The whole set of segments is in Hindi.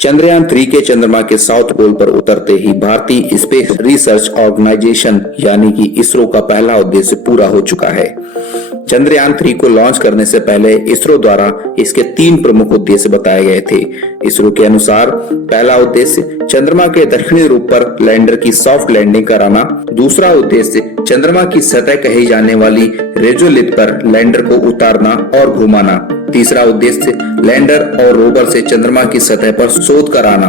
चंद्रयान 3 के चंद्रमा के साउथ पोल पर उतरते ही भारतीय स्पेस रिसर्च ऑर्गेनाइजेशन यानी कि इसरो का पहला उद्देश्य पूरा हो चुका है। चंद्रयान 3 को लॉन्च करने से पहले इसरो द्वारा इसके 3 प्रमुख उद्देश्य बताए गए थे। इसरो के अनुसार पहला उद्देश्य चंद्रमा के दक्षिणी ध्रुव पर लैंडर की सॉफ्ट लैंडिंग कराना, दूसरा उद्देश्य चंद्रमा की सतह कही जाने वाली रेजोलिथ पर लैंडर को उतारना और घुमाना, तीसरा उद्देश्य लैंडर और रोवर से चंद्रमा की सतह पर शोध कराना।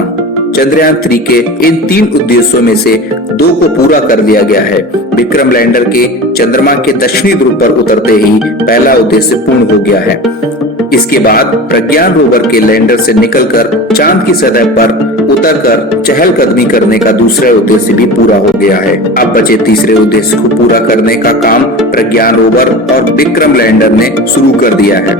चंद्रयान 3 के इन 3 उद्देश्यों में से 2 को पूरा कर दिया गया है। विक्रम लैंडर के चंद्रमा के दक्षिणी ध्रुव पर उतरते ही पहला उद्देश्य पूर्ण हो गया है। इसके बाद प्रज्ञान रोवर के लैंडर से निकलकर चांद की सतह पर उतरकर चहलकदमी करने का दूसरा उद्देश्य भी पूरा हो गया है। अब बचे तीसरे उद्देश्य को पूरा करने का काम प्रज्ञान रोवर और विक्रम लैंडर ने शुरू कर दिया है।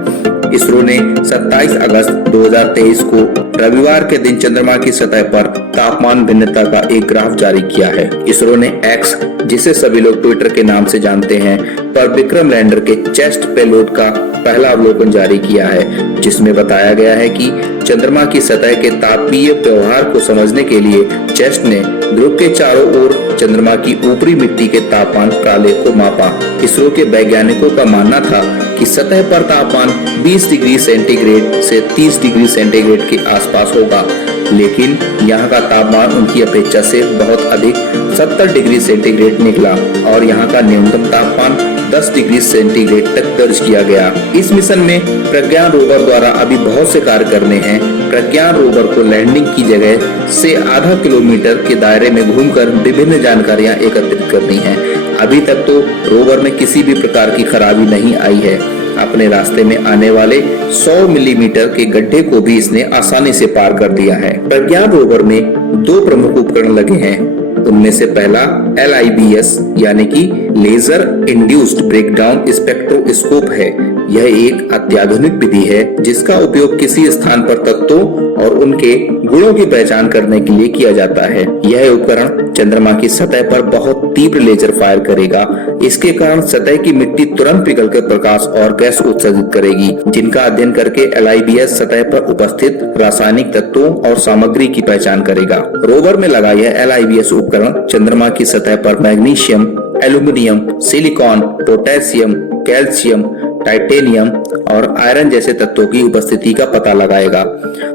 इसरो ने 27 अगस्त 2023 को रविवार के दिन चंद्रमा की सतह पर तापमान भिन्नता का एक ग्राफ जारी किया है। इसरो ने एक्स, जिसे सभी लोग ट्विटर के नाम से जानते हैं, पर विक्रम लैंडर के चेस्ट पेलोड का पहला अवलोकन जारी किया है, जिसमें बताया गया है कि चंद्रमा की सतह के तापीय व्यवहार को समझने के लिए चेस्ट ने ध्रुव के चारों ओर चंद्रमा की ऊपरी मिट्टी के तापमान काले को मापा। इसरो के वैज्ञानिकों का मानना था कि सतह पर तापमान 20 डिग्री सेंटीग्रेड से 30 डिग्री सेंटीग्रेड के आसपास होगा, लेकिन यहाँ का तापमान उनकी अपेक्षा से बहुत अधिक 70 डिग्री सेंटीग्रेड निकला और यहाँ का न्यूनतम तापमान 10 डिग्री सेंटीग्रेड तक दर्ज किया गया। इस मिशन में प्रज्ञान रोवर द्वारा अभी बहुत से कार्य करने हैं। प्रज्ञान रोवर को लैंडिंग की जगह से आधा किलोमीटर के दायरे में घूमकर विभिन्न जानकारियां एकत्रित करनी है। अभी तक तो रोवर में किसी भी प्रकार की खराबी नहीं आई है। अपने रास्ते में आने वाले 100 मिलीमीटर के गड्ढे को भी इसने आसानी से पार कर दिया है। प्रज्ञान रोवर में 2 प्रमुख उपकरण लगे हैं। उनमें से पहला LIBS यानी कि लेजर इंड्यूस्ड ब्रेकडाउन स्पेक्ट्रोस्कोप है। यह एक अत्याधुनिक विधि है जिसका उपयोग किसी स्थान पर तत्वों और उनके गुणों की पहचान करने के लिए किया जाता है। यह उपकरण चंद्रमा की सतह पर बहुत तीव्र लेजर फायर करेगा। इसके कारण सतह की मिट्टी तुरंत पिघलकर प्रकाश और गैस उत्सर्जित करेगी, जिनका अध्ययन करके LIBS सतह पर उपस्थित रासायनिक तत्वों और सामग्री की पहचान करेगा। रोवर में लगा यह LIBS उपकरण चंद्रमा की सतह पर magnesium, aluminium, silicon, potassium, calcium, titanium और आयरन जैसे तत्वों की उपस्थिति का पता लगाएगा।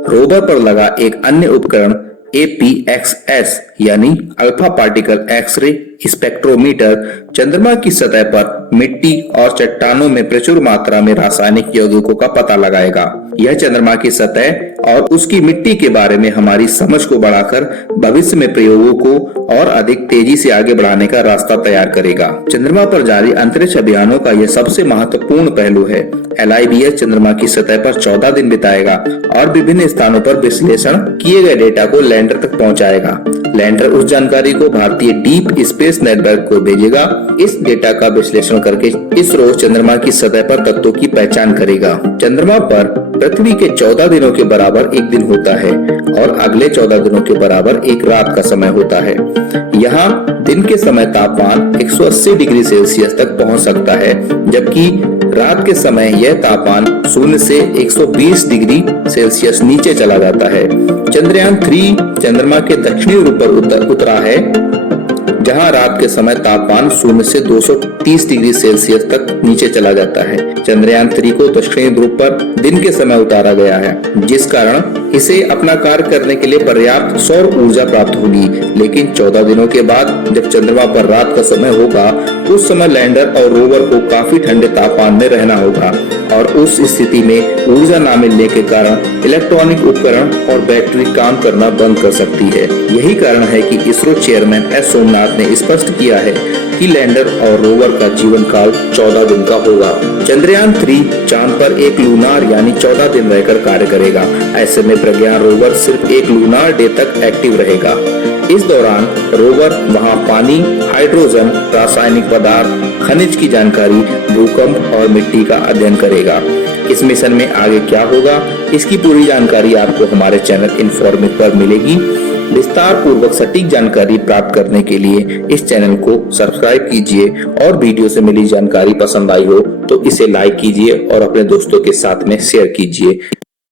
रोवर पर लगा एक अन्य उपकरण APXS यानी अल्फा पार्टिकल एक्सरे स्पेक्ट्रोमीटर चंद्रमा की सतह पर मिट्टी और चट्टानों में प्रचुर मात्रा में रासायनिक यौगिकों का पता लगाएगा। यह चंद्रमा की सतह और उसकी मिट्टी के बारे में हमारी समझ को बढ़ाकर भविष्य में प्रयोगों को और अधिक तेजी से आगे बढ़ाने का रास्ता तैयार करेगा। चंद्रमा पर जारी अंतरिक्ष अभियानों का यह सबसे महत्वपूर्ण पहलू है। LIBS चंद्रमा की सतह पर 14 दिन बिताएगा और विभिन्न स्थानों पर विश्लेषण किए गए डेटा को लैंडर तक पहुंचाएगा। लैंडर उस जानकारी को भारतीय डीप स्पेस नेटवर्क को भेजेगा। इस डेटा का विश्लेषण करके इसरो चंद्रमा की सतह पर तत्वों की पहचान करेगा। चंद्रमा पर पृथ्वी के 14 दिनों के बराबर एक दिन होता है और अगले 14 दिनों के बराबर एक रात का समय होता है। यहाँ दिन के समय तापमान 180 डिग्री सेल्सियस तक पहुँच सकता है, जबकि रात के समय यह तापमान 0 से 120 डिग्री सेल्सियस नीचे चला जाता है। चंद्रयान 3 चंद्रमा के दक्षिणी ध्रुव पर उतरा है, जहां रात के समय तापमान 0 से 230 डिग्री सेल्सियस तक नीचे चला जाता है। चंद्रयान 3 को दक्षिणी ध्रुव पर दिन के समय उतारा गया है, जिस कारण इसे अपना कार्य करने के लिए पर्याप्त सौर ऊर्जा प्राप्त होगी। लेकिन 14 दिनों के बाद जब चंद्रमा पर रात का समय होगा, उस समय लैंडर और रोवर को काफी ठंडे तापमान में रहना होगा और उस स्थिति में ऊर्जा न मिलने के कारण इलेक्ट्रॉनिक उपकरण और बैटरी काम करना बंद कर सकती है। यही कारण है कि इसरो चेयरमैन एस सोमनाथ ने स्पष्ट किया है कि लैंडर और रोवर का जीवन काल 14 दिन का होगा। चंद्रयान 3 चांद पर एक लूनार यानी 14 दिन रहकर कार्य करेगा। ऐसे में प्रज्ञान रोवर सिर्फ एक लूनार डे तक एक्टिव रहेगा। इस दौरान रोवर वहां पानी, हाइड्रोजन, रासायनिक पदार्थ, खनिज की जानकारी, भूकंप और मिट्टी का अध्ययन करेगा। इस मिशन में आगे क्या होगा, इसकी पूरी जानकारी आपको हमारे चैनल इन्फॉर्मेट पर मिलेगी। विस्तार पूर्वक सटीक जानकारी प्राप्त करने के लिए इस चैनल को सब्सक्राइब कीजिए और वीडियो से मिली जानकारी पसंद आई हो तो इसे लाइक कीजिए और अपने दोस्तों के साथ में शेयर कीजिए।